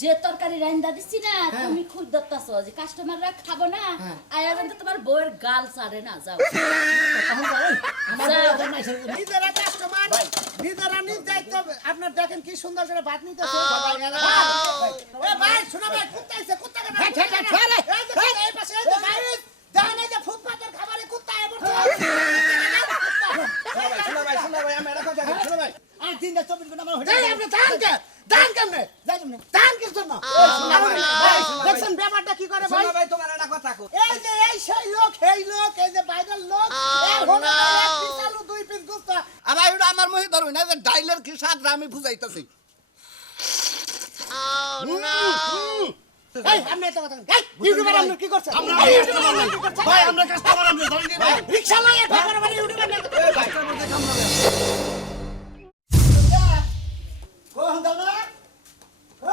যে তরকারি রান্দা দিচ্ছি না তুমি খুব দত্তাছ যে কাস্টমাররা খাব না হ্যাঁ। আয়া কিন্তু তোমার বউয়ের গাল ছাড়ে না যাও। নিজেরা কাস্টমার নিজেরা নিজ দায়িত্ব আপনার দেখেন কি সুন্দর করে ভাত নিতেছে এ ভাই শোনা ভাই কুত্তা আইছে কুত্তা কেন হ্যাঁ, হ্যাঁ, হ্যাঁ, হ্যাঁ, এই যে কুত্তা, এই পাশে এই ভাই দেখেন এই যে ফুটপাতের খাবারে কুত্তা এবার শোনো ভাই শোনো ভাই আমি একটা কথা কই, ভাই। আর দিনটা চব্বিশ ঘণ্টা আমার হোটেলে যাই আপনি দান কে দান কেমনে? যাই তুমি। দান শোনো ভাই। দেখছেন ব্যাপারটা কি করে ভাই? শোনো ভাই তোমার একটা কথা কই? এই যে এই সেই লোক এই লোক এই যে বাইরের লোক এই হোটেলে এক দুই পিস গোস্ত। আর আমি আমার মহি ধরবি না যে ডাইলের কি স্বাদ আমি বুঝাইতেছি। এই আপনি একটা কথা এই ইউটিউবার আপনি কি করছেন? ভাই আমরা কাস্টমার আমরা ধরেন ভাই। রিকশা লয়ে ব্যাপার মানে ইউটিউবার না এই। কখন যাও না? ও,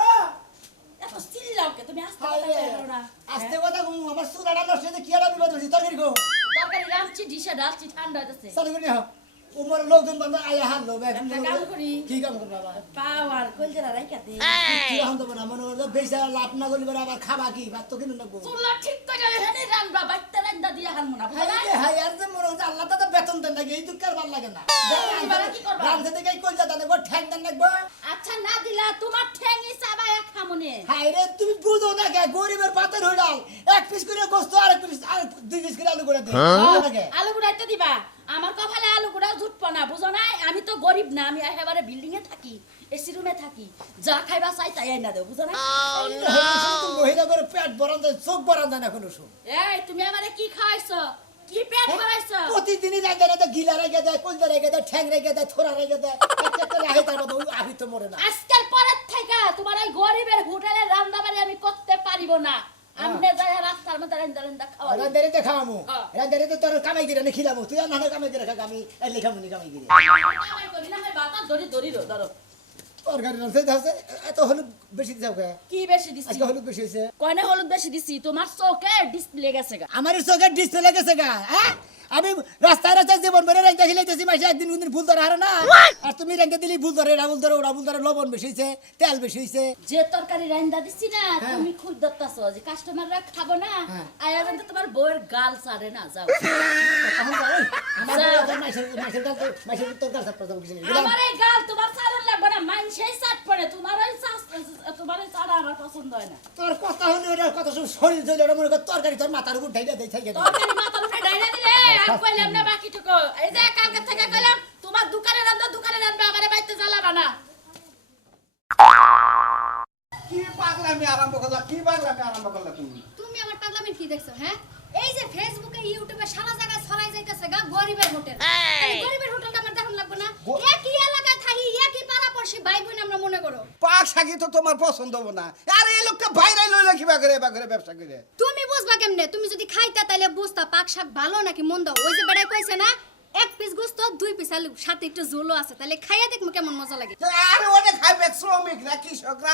এত চিল্লাও কে তুমি আস্তে হায় কথা কথা কম, আমার চুলাটা নষ্ট হয়েছে, কি আর বিপদ হয়েছে তরকারি? তরকারি রাখছি ডিশে ডালছি ঠান্ডা হইতেছে চালু করে নিও। উমর লোকজন বলবে, আয়া হারলো। কি কাম করবে? পাওয়ার দে কি মনে করো, বেশি লাভ না করলে পরে আবার খাবা কি? ভাত তো কিনে নেব। চুলা ঠিক করে বাইতে রান্দা দিয়ে হারমু না হায় হায়, আর যে মনে আল্লাহ তাতে বেতন দেন নাকি, এই দুঃখ আর ভালো লাগে না। কি করবা? রাঁধতে থেকে এই কলজা দানে, ঠ্যাং দেন। আচ্ছা না দিলা তোমার ঠ্যাঙি চাবায়া খামুনে হায় রে, তুমি বুঝো না কে, গরিবের পাতের হইলাল। এক পিস করে গোস্ত, আর এক পিস, আর দুই পিস করে আলু করে দিই। বুঝো আলু গুড়াইতে দিবা আমার কপালে আলু গুড়াও জুটবো না বুঝো না আমি তো গরিব না আমি একেবারে বিল্ডিং এ থাকি এসি রুমে থাকি। যা খাইবা চাই তাই আইনা দেও বুঝো না। তুমি মহিলা করে পেট চোখ না সময়। এই তুমি আমারে কি খাওয়াইছো? কি পেট ভরাইছো? প্রতিদিনই রাখে দেয় গিলা রেখে দেয় কলজা রেখে দেয় ঠ্যাং রেখে দেয় থোড়া রেখে দেয় একটা তার মধ্যে ওই তো মরে না। আজকের পরের থেকে তোমার এই গরিবের হোটেলে রান্না বাড়ি আমি করতে পারিব না। আমনে যাই রাস্তার মধ্যে হ্যাঁ। রান্দারিতে তোর কামাই গিরে না খিলামু। তুই আর না কামাই গিরে খাক আমি এই লেখামু নি কামাই গিরে কামাই করি না হয় বাতা ধরি ধরি রো ধরো। তোর গাড়ি রান্তে এত হলুদ বেশি দিছাও কে কি বেশি দিছি? আজকে হলুদ বেশি হয়েছে। কয়নে হলুদ বেশি দিছি? তোমার চোখে ডিসপ্লে গেছে গা। আমার চোখের ডিসপ্লে গেছে গা হ্যাঁ? আমি রাস্তায় রাস্তায় জীবন ভরে রেখে খিলাইতেছি মাসে একদিন কোনদিন ভুল ধরে হারে না। আর তুমি রেখে দিলি ভুল ধরে রাবুল ধরে ওরা ভুল ধরে লবণ বেশি হয়েছে তেল বেশি হয়েছে যে তরকারি রান্দা দিচ্ছি না তুমি খুব দত্তাছ যে কাস্টমাররা খাব না হ্যাঁ। আয়া কিন্তু তোমার বউয়ের গাল ছাড়ে না যাও। আমার এই গাল তোমার ছাড়ার লাগবে না মাইন সেই চাট পড়ে তোমার ওই তোমার ওই ছাড়া আমার পছন্দ হয় না। তোর কথা হলে ওটা সব শরীর মনে কর তরকারি তোর মাথার উপর ঢাইলে দেয় থাকে তরকারি মাথার উপরে ডাইনা দিলে? আর কইলাম না বাকি টুকু এই যে কালকে থেকে কইলাম তোমার দোকানে রান্দা দোকানে রান্দবা আমারে বাইতে জ্বালাবা না। কি পাগলামি আরম্ভ করলা কি পাগলামি আরম্ভ করলা তুমি? তুমি আমার পাগলামি কি দেখছ হ্যাঁ? এই যে ফেসবুকে ইউটিউবে সারা জায়গায় ছড়াই যাইতেছে গা গরিবের হোটেল। গরিবের হোটেলটা আমার দেখুন লাগবে না। একই এলাকায় থাকি একই পাড়া পড়শি ভাই বোন আমরা মনে করো। পাক শাকি তো তোমার পছন্দ হব না। আরে এই লোকটা ভাইরাল হইল কিবা করে করে ব্যবসা করে। তুমি বুঝবা কেমনে? তুমি যদি খাইতা তাইলে বুঝতা পাক শাক ভালো নাকি মন্দ? ওই যে বেড়াই কইছে না এক পিস গোস্ত দুই পিস আলু সাথে একটু ঝোলও আছে। তাহলে খাইয়া দেখব কেমন মজা লাগে। আরে ওটা খাইবে শ্রমিকরা কৃষকরা?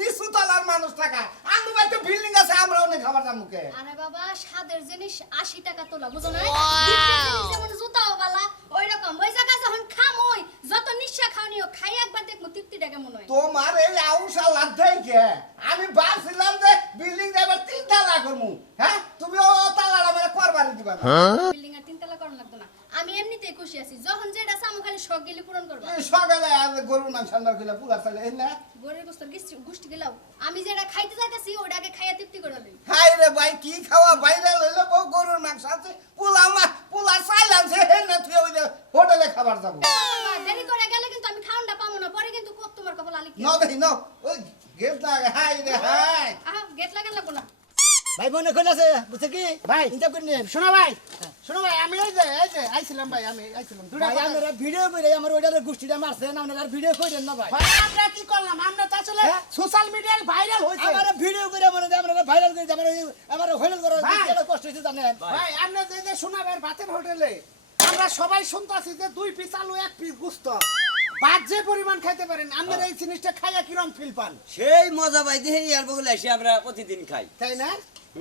নিচু তলার মানুষ টাকা। আমি বাড়িতে বিল্ডিং আছে আমরা অনেক খাবার দাম মুখে। আরে বাবা স্বাদের জিনিস আশি টাকা তোলা বুঝো না? যেমন জুতাও বালা ওই রকম ওই জায়গা যখন খামই যত নিঃশ্বা খাওনিও খাই একবার দেখব তৃপ্তিটা কেমন হয়। তোমার এই আউসা লাদ্দাই কে আমি ভাবছিলাম যে বিল্ডিং এবার তিন তালা করমু হ্যাঁ তুমি ও তালাটা মেরে করবারই দিবা না বিল্ডিং আর তিনতলা করার লাগতো না। আমি এমনিতেই খুশি আছি। যখন যেটা চামু খালি শখ গেলে পূরণ করব। সকালে আর গরু নাম কইলা পুরা তাহলে এই না। গরের গোস্তর গোষ্ঠী- গোষ্ঠী গেলাও আমি যেটা খাইতে যাইতেছি ওটা খাইয়া তৃপ্তি করে লই হাই রে ভাই কি খাওয়া? বাইরে লইলে বউ গরুর মাংস আছে। পোলা মা পোলা চাইলাম সে না তুই ওই হোটেলে খাবার যাব। দেরি করে গেলে কিন্তু আমি খাওয়ানটা পাবো না। পরে কিন্তু খুব তোমার কপাল আলি ন দেখি ন ওই গেট লাগে হাই রে হাই আহা গেট লাগান লাগবো না ভাই মনে বোনে কইলাছে বুঝছে কি? ভাই। চিন্তা করি নিন শোনো ভাই শোনো ভাই আমি এই যে এই যে আইছিলাম ভাই আমি আইছিলাম। দুটা ভাই আমরা ভিডিও করে আমার ওইটার গোষ্ঠীটা মারছে না আপনারা ভিডিও করেন না ভাই। ভাই আমরা কি করলাম? আমরা তো আসলে হ্যাঁ? সোশ্যাল মিডিয়ায় ভাইরাল হইছে আমার ভিডিও করে মনে হয় আমরা ভাইরাল করে আমার আমার ভাইরাল করার ভাই। কি কষ্ট হয়েছে জানেন। ভাই আমরা যে যে শোনাবের ভাতের হোটেলে আমরা সবাই শুনতাছি যে দুই পিস আলু এক পিস গুস্ত। ভাত যে পরিমাণ খাইতে পারেন আপনারা এই জিনিসটা খাইয়া কিরম ফিল পান? সেই মজা পাই দেখে আর বগুলো এসে আমরা প্রতিদিন খাই। তাই না?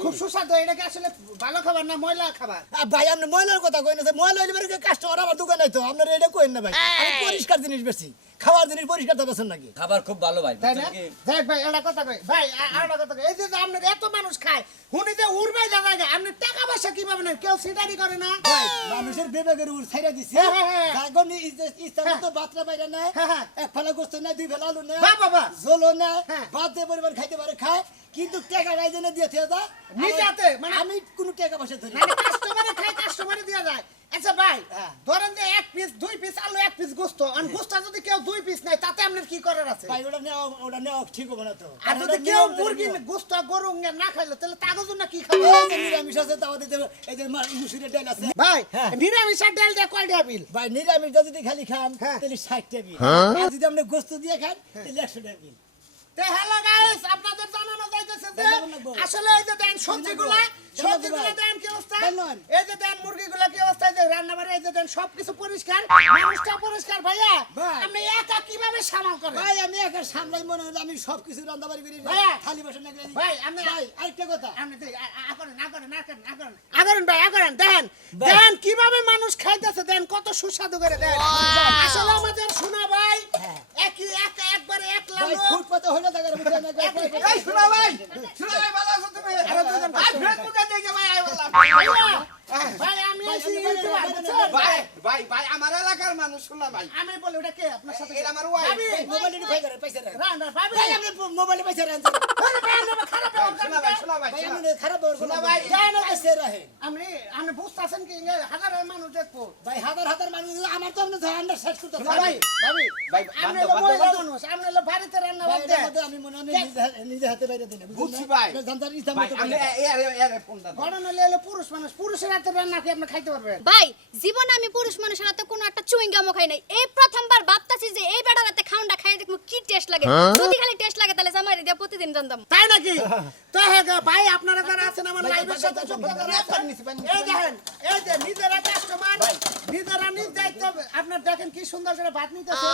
খুব সুস্বাদু এটা কি আসলে ভালো খাবার না ময়লা খাবার? ভাই আপনি ময়লার কথা কই না ময়লা হইলে কাস্টমার আমার দোকানে তো আপনার এটা কইন না ভাই। আমি পরিষ্কার জিনিস বেশি। খাওয়ার জিনিস পরিষ্কার তো নাকি? খাবার খুব ভালো ভাই তাই না? দেখ ভাই এটা কথা কই। ভাই আ- আর একটা কথা কই। এই যে আপনার এত মানুষ খায় হুনি যে উড়বাই জায়গা আপনি টাকা পয়সা কীভাবে নেন? কেউ সিটারি করে না? ভাই মানুষের বিবেকের উপর ছাইরা দিছে। হ্যাঁ, হ্যাঁ, হ্যাঁ। জাগন ইচ্ছা মতো বাতরা বাইরে নাই হ্যাঁ, হ্যাঁ। এক ফালা গোস্ত নাই দুই ফালা আলু বাহ, বাহ। জলো হ্যাঁ। বাদ দিয়ে পরিবার খাইতে পারে খায়। কিন্তু টাকা রাইজনে দিয়ে থিয়া যায়। নিজে আমি- হাতে, মানে- আমি কোনো টাকা পয়সা ধরি না। কাস্টমারে খায় কাস্টমারে দেওয়া যায়। আচ্ছা ভাই হ্যাঁ। ধরেন যে এক পিস দুই পিস আলু এক পিস গোস্ত আর গোস্ত যদি কেউ দুই পিস তাতে আপনার কি করার আছে? ভাই ওটা নেওয়া ওটা নেওয়া ঠিক হবে না তো। আর যদি কেউ মুরগি গোস্ত গরু না খাইলো তাহলে তাগজ না কি খাবে নিরামিষ আছে তাও দিতে এই যে মুসুরের ডাল আছে। ভাই হ্যাঁ। নিরামিষের ডাল দিয়ে বিল? ভাই নিরামিষটা যদি খালি খান হ্যাঁ। তাহলে ষাট টাকা বিল। যদি আপনি গোস্ত দিয়ে খান তাহলে একশো টাকা বিল। তে হ্যালো গাইস আপনাদের জানানো যাইতেছে যে আসলে এই যে দেন সবজিগুলা সবজিগুলা দেন কি অবস্থা? এই যে দেন মুরগিগুলা কি অবস্থা? যে রান্না বাড়ি এই যে দেন সবকিছু পরিষ্কার? মানুষটা পরিষ্কার ভাইয়া? ভাই। আপনি একা কীভাবে সামাল করেন? ভাই আমি একা সামলাই মনে হলো আমি সব কিছু রান্না বাড়ি করি। খালি বসে না গেলে ভাই, আমি- ভাই আরেকটা কথা। আপনি তো আ- আ- করেন না করেন না করেন না করেন। আগরেন ভাই আগরেন দেন। দেন কীভাবে মানুষ খাইতেছে দেন কত সুস্বাদু করে দেন। আসলে আমাদের শোনা ভাই হ্যাঁ। একই এক একবারে এক লালো ফুটপাতে হইলে এই শোনা ভাই শোনা ভাই ভালো আছো তুমি? আরে দুজন ভাই ফেসবুকে দেখে ভাই আই বললাম। ভাই ভাই, আমি? ভাই ভাই ভাই আমার এলাকার মানুষ শোনা ভাই আমি বলি ওটা কে আপনার সাথে এটা আমার ভাই, মোবাইলে একটু পয়সা রাখ, পয়সা রাখ। রান, ভাবি। ভাই, আপনি মোবাইলে পয়সা রাখ। আরে ভাই, আমরা খারাপ ভাই, ব্যবহার করি ভাই। শোনা ভাই ভাই, আপনি খারাপ ব্যবহার করবেন ভাই। যাই না, পয়সা রাখেন। আপনি আপনি বুঝতেছেন কি ইয়ে হাজার হাজার মানুষ দেখব ভাই, হাজার হাজার মানুষ, আমার তো আপনি ধারণা শেষ করতে ভাই ভাই, মহিলা মানুষ হলো বাড়িতে রান্না ভাই, আমি মনে আমি নিজে হাতে- বাইরে বুঝছি ভাই। জানতার আমি দাও। ঘটনা হলো পুরুষ মানুষ পুরুষের হাতে রান্না কি আপনি খাইতে পারবেন ভাই জীবনে আমি পুরুষ মানুষের হাতে কোনো একটা চুইং গামও খাই নাই। এই প্রথমবার ভাবতাছি যে এই বেটার হাতে খাউন্ডা খাই দেখব কি টেস্ট লাগে। যদি খালি টেস্ট লাগে তাহলে জামাই দিয়ে প্রতিদিন জানতাম তাই নাকি? তো হ্যাঁ ভাই আপনারা যারা আছেন আমার লাইভের সাথে এই দেখেন এই যে নিজেরা কাস্টমার নিজেরা নিজ দায়িত্ব আপনার দেখেন কি সুন্দর করে ভাত নিতেছে।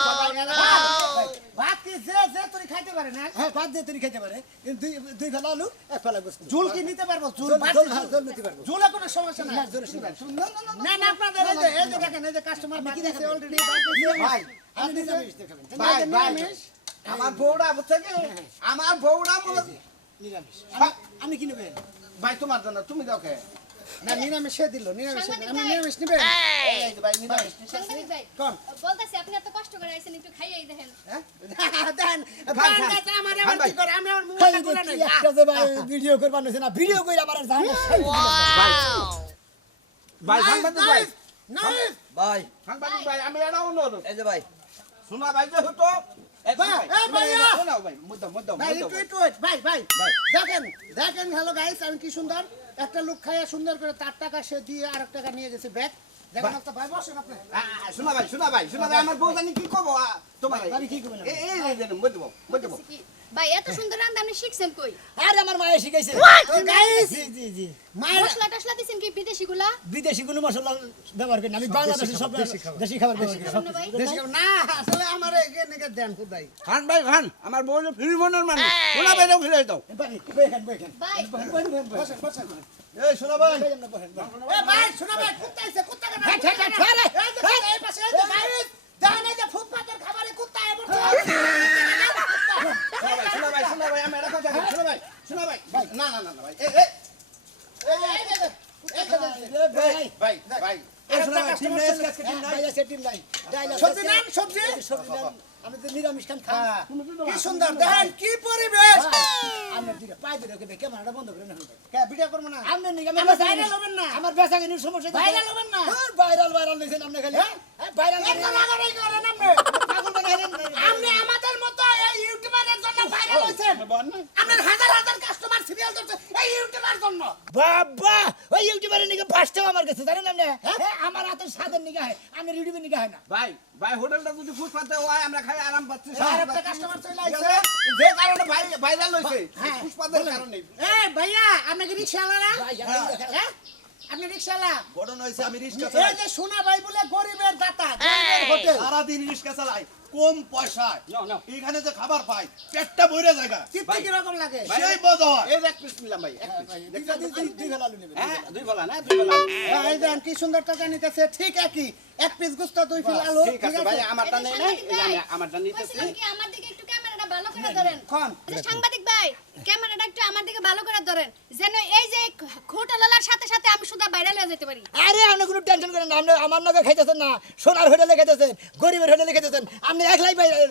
ভাত, ভাত কি যে যে তুই খাইতে পারে না? হ্যাঁ, বাদ দিয়ে তুমি খেতে পারে। দুই দুই ফেলা আলু, এক ফেলা গোস্ত। ঝুল কি নিতে পারব? ঝুল ভাত জল- হ্যাঁ, নিতে পারব। ঝুলে কোনো সমস্যা নাই। হ্যাঁ, শুনবেন। না না আপনাদের এই যে এই যে দেখেন এই যে কাস্টমার ভাত কি নিতেছে দেখাবেন? অলরেডি ভাই, আপনি নিরামিষ দিয়ে খাবেন। ভাই ভাই। আমার বউরা বুঝছে আমার বউরা বলে নিরামিষ। আমি- আমি কি নেবেন? ভাই তোমার জন্য তুমি দাও কে? না নিরামিষ সে দিল নিরামিষ আমি নিরামিষ নিবেন? এই ভাই নিরামিষ। কোন? বলতাছি আপনি এত কষ্ট করে আইছেন একটু খাইয়েই দেখেন। হ্যাঁ? দেন খান। বান্দাটা আমার খান কি করে আমি আমার মোবাইলে করে নাই। একটা যে ভাই ভিডিও করবার নিছে না, ভিডিও করে আমার জানা হয়ে গেল। ভাই সাংবাদিক ভাই। নাইস ভাই। সাংবাদিক ভাই আমি এটা অনুরোধ। এই যে ভাই। শোনা ভাই যে হতো ভাই, ভাই, ভাই ভাই ভাই ভাই। ভাই। দেখেন হ্যালো গাইস আমি কি সুন্দর। একটা লোক খাইয়া সুন্দর করে তার টাকা সে দিয়ে আর টাকা নিয়ে গেছে ব্যাগ। দেখেন একটা ভাই বসেন আপনি। শোনা ভাই শোনা ভাই শোনা ভাই আমার বউ জানি কি কব? তোমার আমি কি করব ভাই এত সুন্দর রান্না আপনি শিখছেন কই? আর আমার মায়ে শিখাইছে। জি জি জি। মায়ের মশলা টসলা দিছেন কি বিদেশি গুলা বিদেশি কোনো মশলা ব্যবহার করি না আমি বাংলাদেশি সব দেশি খাবার। বেশি খাই। দেশি খাবার- না আসলে আমার এখানে দেন খুদাই খান ভাই খান। আমার বউ ফিরি মনের মানুষ। শোনা ভাই দাও ফিরে দাও ভাই। ভাই। এই শোনা ভাই। এ ভাই শোনা ভাই কুত্তা আইছে কুত্তা এই হ্যাঁ। এই পাশে এই যে ভাই দেখেন এই যে ফুটপাতের খাবারে কুত্তা এবার শোনা ভাই শোনা ভাই শোনা ভাই আমি এটা কথা বলি, শোনা ভাই শোনা ভাই ভাই না না না ভাই। এই এই। ভাই, ভাই। আমি তো নিরামিষ খান হ্যাঁ। কি সুন্দর দেখেন কি পরিবেশ। ক্যামেরাটা বন্ধ করে ভিডিও করব না? আমার বেচা কিনির সমস্যা। হবেন না। আপনি খালি। হ্যাঁ? হ্যাঁ। আপনি। আমাদের মতো ইউটিউবারের জন্য ভাইরাল হয়েছেন আপনার হাজার হাজার কাস্টমার সিরিয়াল করছে এই ইউটিউবার জন্য বাবা ওই ইউটিউবারের নিকে ফার্স্টও আমার কাছে জানেন আপনি? হ্যাঁ? আমার হাতের স্বাদের নিকে হয় আমার ইউটিউবের নিকে হয় না। ভাই ভাই হোটেলটা যদি ফুটপাতে হয় আমরা খাই আরাম পাচ্ছি আর কাস্টমার চলে ঠিক আইছে যে কারণে ভাই ভাইরাল হয়েছে হ্যাঁ। ফুটপাতের কারণে এই ভাইয়া আপনি কি রিক্সাওয়ালা? আমি দেখেন- হ্যাঁ? আপনি রিক্সাওয়ালা? ঘটনা হয়েছে আমি রিক্সা এই যে সোনা ভাই বলে গরিবের দাতা গরিবের হোটেল। সারাদিন রিক্সা চালাই। কম পয়সায়। এখানে যে খাবার পাই পেটটা ভরে জায়গা কীরকম লাগে? সেই বদল। এই এক পিস নিলাম ভাই এক পিস দুই- দুই হ্যাঁ দুই বলা না দুই বলা হ্যাঁ, এই দেন কি সুন্দর টাকা নিতেছে ঠিক একই। এক পিস গুস্তা দুই ফিল আলু ঠিক আছে ভাই আমারটা নেই আমারটা নিতেছি। কি আমার দিকে ভালো করে ধরেন। কোন? আচ্ছা, সাংবাদিক ভাই ক্যামেরাটা একটু আমার দিকে ভালো করে ধরেন। যেন এই যে হোটেলার সাথে সাথে আমি শুধু বাইরে হয়ে যেতে পারি। আরে আপনি কোনো টেনশন করেন না। আপনি আমার নগে খাইতেছেন না সোনার হোটেলে খাইতেছেন গরিবের হোটেলে খাইতেছেন। আপনি একলাই পাই এই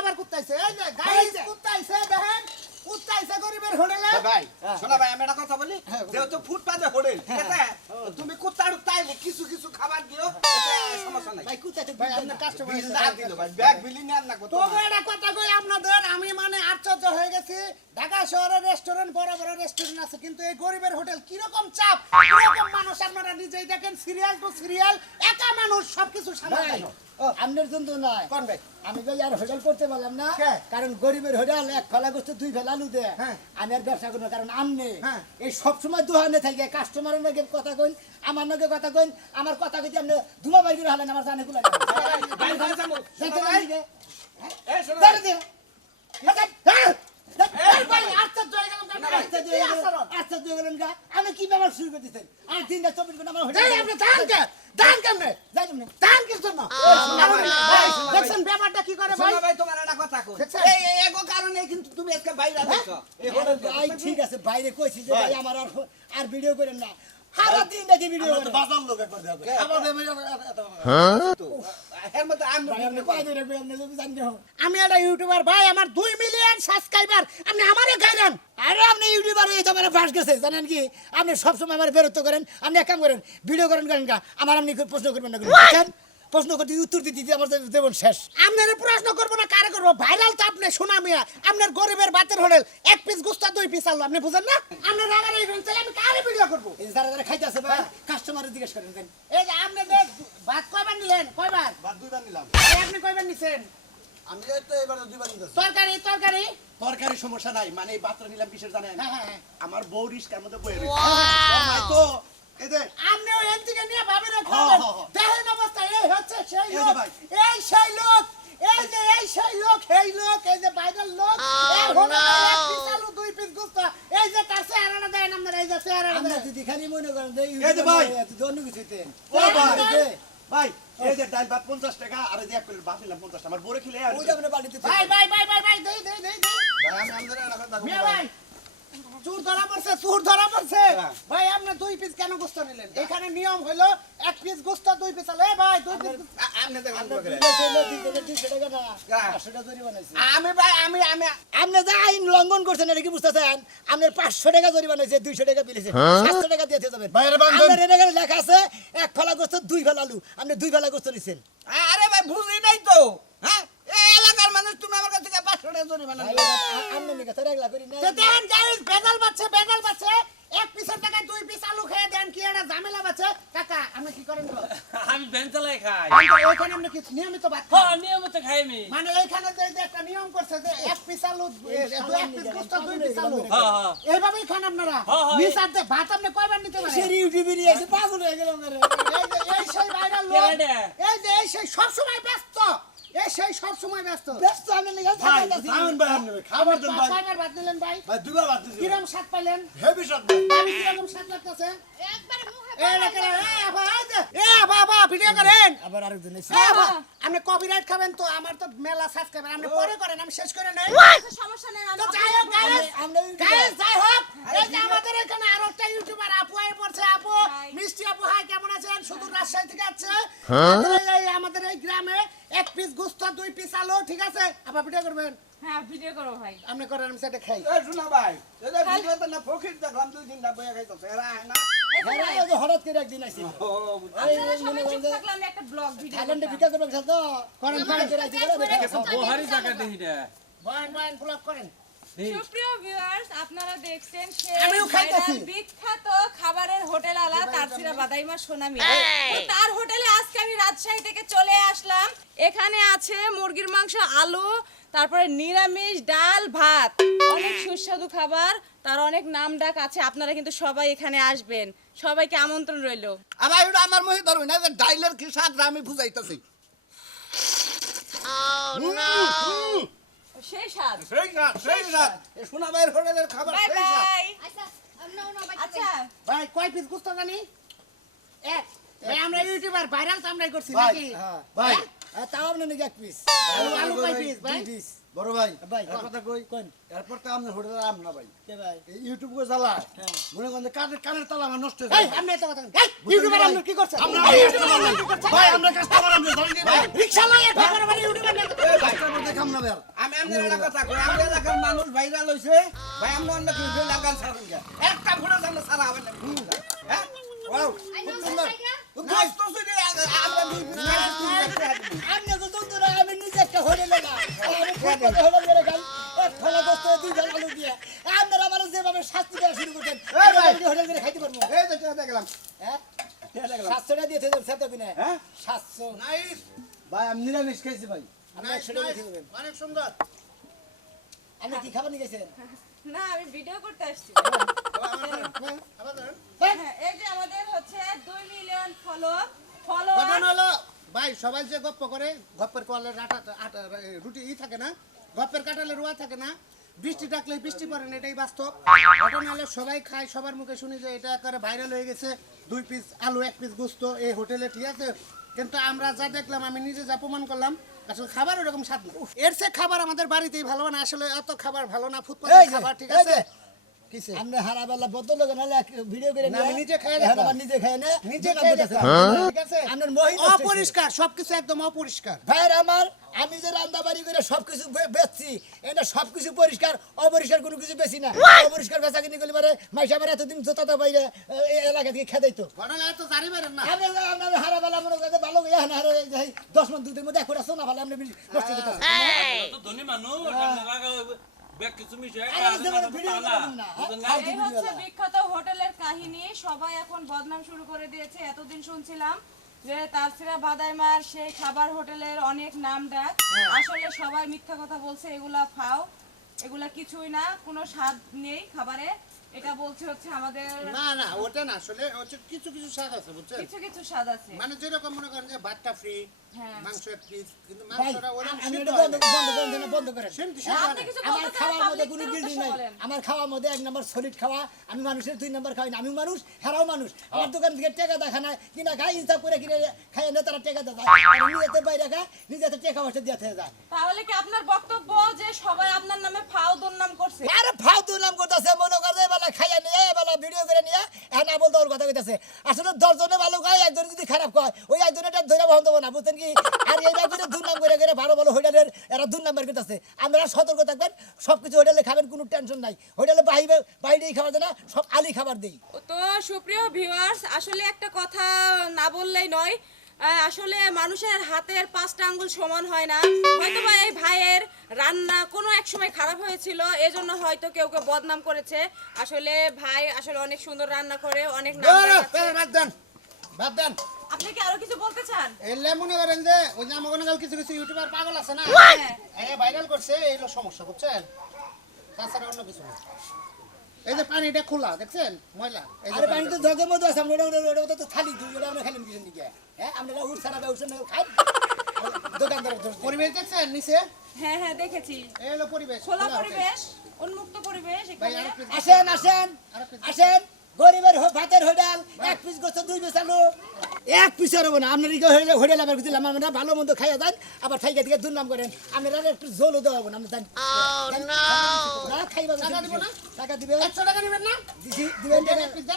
আবার কুত্তাইছে এই যে গাইস কুত্তাইছে দেখেন কুত্তাইছে গরিবের হোটেলে। ভাই শোনা ভাই আমি একটা কথা বলি। যেহেতু ফুটপাতে হোটেল ঠিক আছে? তুমি কুত্তার তাই কিছু কিছু খাবার দিও আমি মানে আশ্চর্য হয়ে গেছি। ঢাকা শহরে রেস্টুরেন্ট বড় বড় রেস্টুরেন্ট আছে কিন্তু এই গরিবের হোটেল কীরকম চাপ? কীরকম মানুষ আপনারা নিজেই দেখেন সিরিয়াল টু সিরিয়াল একা মানুষ সবকিছু সামলানো আপনার জন্য নয়। আমি ভাই আর হোটেল করতে পারলাম না। কারণ গরিবের হোটেল এক ফেলা গোস্ত দুই ফেলা আলু দেয়। হ্যাঁ। আমি আর ব্যবসা করব কারণ আমনে। হ্যাঁ। এই সবসময় থাকে কাস্টমারের নাকি কথা কইন আমার নাকি কথা কইন আমার কথা কইতে আপনি ধুমা বাইরে হলেন আমার জানে দিয়ে হ্যাঁ? আমি কি ব্যাপার শুরু করে দিচ্ছেন আর তিনটা চব্বিশ ঘণ্টা আমার হোটেল দান কেমনে? যাই তুমি দান কিসের জন্য ভাই, দেখছেন ব্যাপারটা কি করে ভাই? ভাই তোমার একটা কথা কই। এই এই এগো কারণে কিন্তু তুমি আজকে বাইরে আছো। ভাই ঠিক আছে বাইরে কইছি যে ভাই আমার আর আর ভিডিও করেন না। সারা দিন নাকি ভিডিও করেন বাজার লোক একবার দেওয়া যায়। খাবার দেবে এর মধ্যে আমি একটা ইউটিউবার ভাই আমার দুই মিলিয়ন সাবস্ক্রাইবার আপনি আমারে গাইলেন। আরে আপনি ইউটিউবার এই তো আমার ফার্স্ট গেছে জানেন কি? আপনি সবসময় আমার বেরোত্ব করেন। আপনি এক কাম করেন ভিডিও করেন করেন আমার আপনি প্রশ্ন করবেন না প্রশ্ন করতে উত্তর দিতে দিতে আমার দেবন শেষ। আপনার প্রশ্ন করব না কারে করব? ভাইরাল তো আপনি শোনা মিয়া। আপনার গরিবের বাতের হোটেল এক পিস গুস্তা দুই পিস আলু আপনি বুঝেন না? আপনার রাগার এই তাহলে আমি কারে ভিডিও করব? এই যে যারা যারা খাইতেছে ভাই কাস্টমারের জিজ্ঞেস করেন কেন এই যে আপনি যে ভাত কয়বার নিলেন? কয়বার? ভাত দুইবার নিলাম। এই আপনি কয়বার নিছেন? আমি তো এবার দুইবার নিতেছি। তরকারি তরকারি? তরকারি সমস্যা নাই মানে এই পাত্র নিলাম কিসের জানেন? হ্যাঁ হ্যাঁ হ্যাঁ। আমার বউ রিস্কার মধ্যে রয়েছে। তো আপনি ওই এন নিয়ে ভাবেন হ্যাঁ, হ্যাঁ, হ্যাঁ। দেখেন অবস্থা এই হচ্ছে সেই যে লোক। এই সেই লোক এই যে এই সেই লোক এই লোক এই যে বাইরের লোক পিস আলু দুই পিস গুস্তা। এই যে তার চেহারাটা দেন আপনারা এই যে চেহারাটা দেন যদি খালি মনে করেন এই যে ভাই। অন্য কিছু হইতেন। ও ভাই। ভাই এই যে ডাল ভাত পঞ্চাশ টাকা আর এই যে এক প্লেট ভাত নিলাম পঞ্চাশ টাকা। আমার বড় খেলে আর ওইটা আপনি বাড়িতে ভাই ভাই ভাই ভাই ভাই দেই দেই দেই। দেই ভাই আমি এলাকার থাকব মিয়া ভাই চুর ধরা পড়ছে চুর ধরা পড়ছে। হ্যাঁ। ভাই আপনি দুই পিস কেন গোস্ত নিলেন? এখানে নিয়ম হলো এক পিস গোস্ত দুই পিস আলু এ ভাই দুই পিস আপনি দেখেন হ্যাঁ। পাঁচশো টাকা জরিমানা আমি ভাই আমি আমি আপনি যে আইন লঙ্ঘন করছেন এটা কি বুঝতেছেন? আপনার পাঁচশো টাকা জরিমানা হয়েছে দুইশো টাকা বিলেছে সাতশো টাকা দিয়ে যাবেন। আপনার এনে লেখা আছে এক ফেলা গোস্ত দুই ফেলা আলু। আপনি দুই ফেলা গোস্ত নিছেন। আরে ভাই বুঝি নাই তো হ্যাঁ এই এলাকার মানুষ তুমি আমার কাছ থেকে পাঁচশো টাকা জরিমানা ভাই, নিলে। আ- আপনি নিকে তো রেগলা করি না দেন গাইস বেগাল বাচ্চা বেগাল বাচ্চা এক পিসের টাকায় দুই পিস আলু খেয়ে দেন কি একটা ঝামেলা বাচ্চা কাকা আপনি কি করেন গো? আমি বেঞ্চালাই খাই। এইখানে আপনি কি নিয়মিত ভাত হ্যাঁ নিয়মিত খাই আমি। মানে এইখানে যে যে একটা নিয়ম করছে যে এক পিস আলু এক পিস গোস্ত দুই পিস আলু। হ্যাঁ হ্যাঁ। এইভাবেই খান আপনারা। হ্যাঁ, হ্যাঁ, মিসার যে ভাত আপনি কয়বার নিতে পারেন? সেরি ইউটিউবে নিয়ে এসে পাগল হয়ে গেলাম রে এই যে এই সেই ভাইরাল লোক এই যে এই সেই সব সময় ব্যস্ত। এই সেই সব সময় ব্যস্ত। ব্যস্ত আমি নিকে ভাই সাউন্ড ভাই আপনি খাবার দেন ভাই। কয়বার ভাত নিলেন ভাই। ভাই দুবার ভাত কিরম স্বাদ পাইলেন? হেভি ভাই। আমি কীরকম স্বাদ লাগতেছে? আবার যাই হোক যাই হোক আমাদের এখানে আরও একটা ইউটিউবার আপু পড়ছে আপু মিষ্টি আপু কেমন আছেন শুধু রাজশাহী আছে আমাদের এই গ্রামে এক পিস গোস্ত, দুই পিস আলু, ঠিক আছে? আপা ভিডিও করবেন। হ্যাঁ ভিডিও করো ভাই। আমি সেটা খাই। এই শোনা ভাই এই ভিডিওতে না ফকির দেখলাম দুই তিনটা বইয়া খাইতেছে। এরা না। হ্যাঁ, এই হঠাৎ করে একদিন ও মনে আমি একটা ব্লগ ভিডিও থাইল্যান্ডে ভিডিও করবেন তো করেন করেন করে আইছি বহারি জায়গা দেখি না। বয়ান বয়ান ব্লগ করেন। সুপ্রিয় ভিউয়ার্স আপনারা দেখছেন বিখ্যাত খাবারের হোটেল আলা তারসিরা বাদাইমা সোনামি। তো তার হোটেলে আজকে আমি রাজশাহী থেকে চলে আসলাম। এখানে আছে মুরগির মাংস আলু তারপরে নিরামিষ ডাল ভাত। অনেক সুস্বাদু খাবার তার অনেক নাম ডাক আছে আপনারা কিন্তু সবাই এখানে আসবেন। সবাইকে আমন্ত্রণ রইল। এটা আমার মনে ধরুন না যে ডাইলের কি স্বাদ আমি বুঝাইতেছি। সেই স্বাদ সেই স্বাদ সেই স্বাদ সোনা ভাইয়ের হোটেলের খাবার বাই সেই স্বাদ আচ্ছা আচ্ছা। ভাই কয় পিস গুস্ত জানি? এক। ভাই আমরা ইউটিউবার ভাইরাল চামড়াই করছি ভাই নাকি? হ্যাঁ ভাই। হ্যাঁ, তাও আপনি নাকি এক পিস আলু আলু কয় পিস ভাই? পিস বড় ভাই ভাই, কথা কই? কোন? এরপর তো আপনার হোটেলে আম না ভাই। কে ভাই? ইউটিউব করে চালায় হ্যাঁ। মনে করেন কানের কানের তালা আমার নষ্ট হয়ে যায় আপনি এত কথা বলেন। এই ইউটিউবার আপনি কি করছেন? আমরা ইউটিউবার আপনি কি করছেন? ভাই আমরা কাস্টমার আমরা জানি ভাই? রিকশা লয়ে ভাগার বাড়ি ইউটিউবার না এই কাস্টমার দেখাম না ভাই। আমি আপনার একটা কথা কই আমাদের এলাকার মানুষ ভাইরাল হইছে। ভাই আমরা অন্য কিছু লাগান ছাড়ুন একটা ঘুরে সামনে সারা হবে না। হ্যাঁ? ওয়াও খুব সুন্দর গাছ তো আমরা দুই। আমি তো নিজে একটা এক ফলা দোস্ত দুই জন আলু দিয়ে আপনারা আমার যেভাবে শাস্তি দেওয়া শুরু করছেন আমি হোটেল করে খাইতে পারব এই তো দেখলাম হ্যাঁ এই দেখলাম সাতশো টাকা দিয়ে দেবেন সেটা কিনে হ্যাঁ? সাতশো নাইস ভাই আমি নিরামিষ খাইছি ভাই আপনি নাইস একশো টাকা দিয়ে দেবেন অনেক সুন্দর আপনি কি খাবার নিয়ে গেছেন না আমি ভিডিও করতে আসছি এই যে আমাদের হচ্ছে দুই মিলিয়ন ফলো ফলো হলো ভাই সবাই যে গপ্প করে গপ্পের কলের আটা আটা রুটি ই থাকে না গপ্পের কাটালে রোয়া থাকে না বৃষ্টি ডাকলে বৃষ্টি পড়ে না এটাই বাস্তব। ঘটনা হলো সবাই খায় সবার মুখে শুনি যে এটা একেবারে ভাইরাল হয়ে গেছে দুই পিস আলু এক পিস গোস্ত এই হোটেলে ঠিক আছে। কিন্তু আমরা যা দেখলাম আমি নিজে যা প্রমাণ করলাম আসলে খাবার ওরকম স্বাদ এর সে খাবার আমাদের বাড়িতেই ভালো না আসলে এত খাবার ভালো না ফুটপাতের খাবার ঠিক আছে। ভিডিও করে না, আমি নিজে এখন নিজে খেয়ে নে? নিজে দোকান খেয়ে ঠিক আছে? আপনার মহিলা অপরিষ্কার সবকিছু একদম অপরিষ্কার। ভাইয়ের আমার আমি যে রান্না বাড়ি করে সবকিছু বেচছি এটা সবকিছু পরিষ্কার অপরিষ্কার কোনো কিছু বেশি না। অপরিষ্কার বেচা কিনে করলে পারে মাইসা আমার এতদিন বাইরে এই এলাকা থেকে খেদাই তো আপনার হারাবেলা মনে করতে ভালো করে এখন দশ মিনিট দুধের মধ্যে ভালো নষ্ট করতেছেন হ্যাঁ? এই হচ্ছে বিখ্যাত হোটেলের কাহিনী সবাই এখন বদনাম শুরু করে দিয়েছে এতদিন শুনছিলাম যে তারসিরা বাদাইমার সেই খাবার হোটেলের অনেক নাম ডাক। আসলে সবাই মিথ্যা কথা বলছে এগুলা ফাও এগুলা কিছুই না কোনো স্বাদ নেই খাবারে। এটা বলছে হচ্ছে আমাদের না না ওটা না আসলে হচ্ছে কিছু কিছু স্বাদ আছে বুঝছেন? কিছু কিছু স্বাদ আছে। মানে যেরকম মনে করেন যে ভাতটা ফ্রি হ্যাঁ। মাংস এক পিস কিন্তু মাংসটা ওরকম আমি এটা হয় বন্ধ বন্ধ বন্ধ করেন। হ্যাঁ, হয় আমার খাওয়ার মধ্যে কোনো গিল্ডি নাই। আমার খাওয়ার মধ্যে এক নম্বর সলিড খাওয়া আমি মানুষের দুই নম্বর খাওয়াই না। আমি মানুষ হেরাও মানুষ। আমার দোকান থেকে টেকা দেখা নাই কিনা খাই ইনসাফ করে কিনে খাই না তারা টেকা দেয়। নিজেতে বাইরে খায় নিজেতে টেকা বসে দিয়ে থেকে যায়। তাহলে কি আপনার বক্তব্য যে সবাই আপনার নামে ফাও দুর্নাম করছে? আরে ফালতু নাম করতেছে মনে করে এবেলা খাইয়া নিয়ে এবেলা ভিডিও করে নিয়ে এখন না বলতে ওর কথা কইতাছে। আসলে দশজনে ভালো খায়, একজন যদি খারাপ খায় ওই একজনের ধরে বহন দেবো না, বুঝছেন কি? আর এইটা করে দুর্নাম করে করে ভালো ভালো হোটেলের এরা দুর্নাম বের করতেছে। আপনারা সতর্ক থাকবেন সব কিছু হোটেলে খাবেন, কোনো টেনশন নাই। হোটেলে বাইরে, বাইরেই খাবার দেয় না, সব আলি খাবার দিই। তো সুপ্রিয় ভিউয়ার্স আসলে একটা কথা না বললেই নয় আসলে মানুষের হাতের পাঁচটা আঙ্গুল সমান হয় না। হয়তো বা এই ভাইয়ের রান্না কোনো এক সময় খারাপ হয়েছিল এজন্য হয়তো কেউ কেউ বদনাম করেছে। আসলে ভাই আসলে অনেক সুন্দর রান্না করে অনেক নাম ধরো, দেখাচ্ছে। ধরো, বাদ দেন বাদ দেন। আপনি কি আরও কিছু বলতে চান? করেন যে ওই যে আমাকে কিছু কিছু ইউটিউবার পাগল আছে না? হ্যাঁ। এই ভাইরাল করছে এই সমস্যা বুঝছেন? তাছাড়া অন্য কিছু না। এই যে পানিটা খোলা দেখছেন? ময়লা। আরে পানি তো জগের মধ্যে আছে আমরা ওটা ওটা তো থালি দিই ওটা আমরা খাইলাম কিসের দিকে? হ্যাঁ আমরা উঠ সারা ব্যবসা খাই। দোকানদার পরিবেশ দেখছেন নিচে? হ্যাঁ হ্যাঁ দেখেছি। এই হলো পরিবেশ খোলা খোলা পরিবেশ উন্মুক্ত পরিবেশ আসেন আসেন আসেন। গরিবের ভাতের হোটেল এক পিস গোস্ত দুই পিস আলু। এক পিস আর হব না। আপনার হোটেল হোটেল আবার দিলাম আমরা ভালো মন্দ খাইয়া দেন আবার খাইয়া দিকে দুর্নাম করেন। আপনারা একটু জলও দেওয়া হব না জানি না খাইবা টাকা দিবেন টাকা নেবেন না? দিবেন।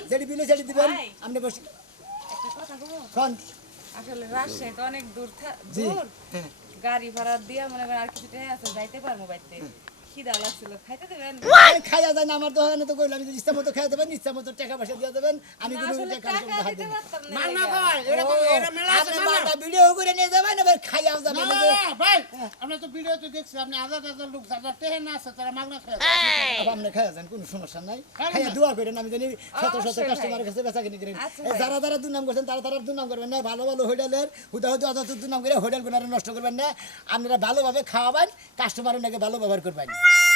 যেটি বিলে সেটি দিবেন। আপনি বসে কোন? আসলে রাজশাহী তো অনেক দূর থা- দূর। গাড়ি ভাড়া দিয়া মনে করেন আর কিছু আছে যাইতে পারব বাড়িতে। খিদা লাগছিল খাইতে দেবেন? খাইয়া যায় না আমার দোকানে তো কইলাম যে ইচ্ছা মতো খাইয়া দেবেন ইচ্ছা মতো টাকা পয়সা দিয়ে দেবেন আমি কোনো টাকা টাকা হাত দিতে দিই না। পারতাম না মান না এলাকা। ভাই এরকম এরা মেলা আছে আপনি না। বারটা ভিডিও করে নিয়ে যাবেন এবার খাইয়াও যাবেন। না, এই যে- না, ভাই আমরা তো ভিডিওতে দেখছি আপনি হাজার হাজার লোক যারা টেহেন না আছে তারা মাগনা খায়। আপনি খাইয়া যান কোনো সমস্যা নাই। খাই খাইয়া দোয়া করেন আমি জানি শত শত অবশ্যই কাস্টমারের কাছে বেচা কিনি করেন। আচ্ছা। যারা করছেন তারা তারা করবেন না। ভালো ভালো হোটেলের হুদা হুদা অত দুর্নাম করে হোটেল গুনারে নষ্ট করবেন না। আপনারা ভালোভাবে খাওয়াবেন কাস্টমারের নাকি ভালো ব্যবহার করবেন। Yeah.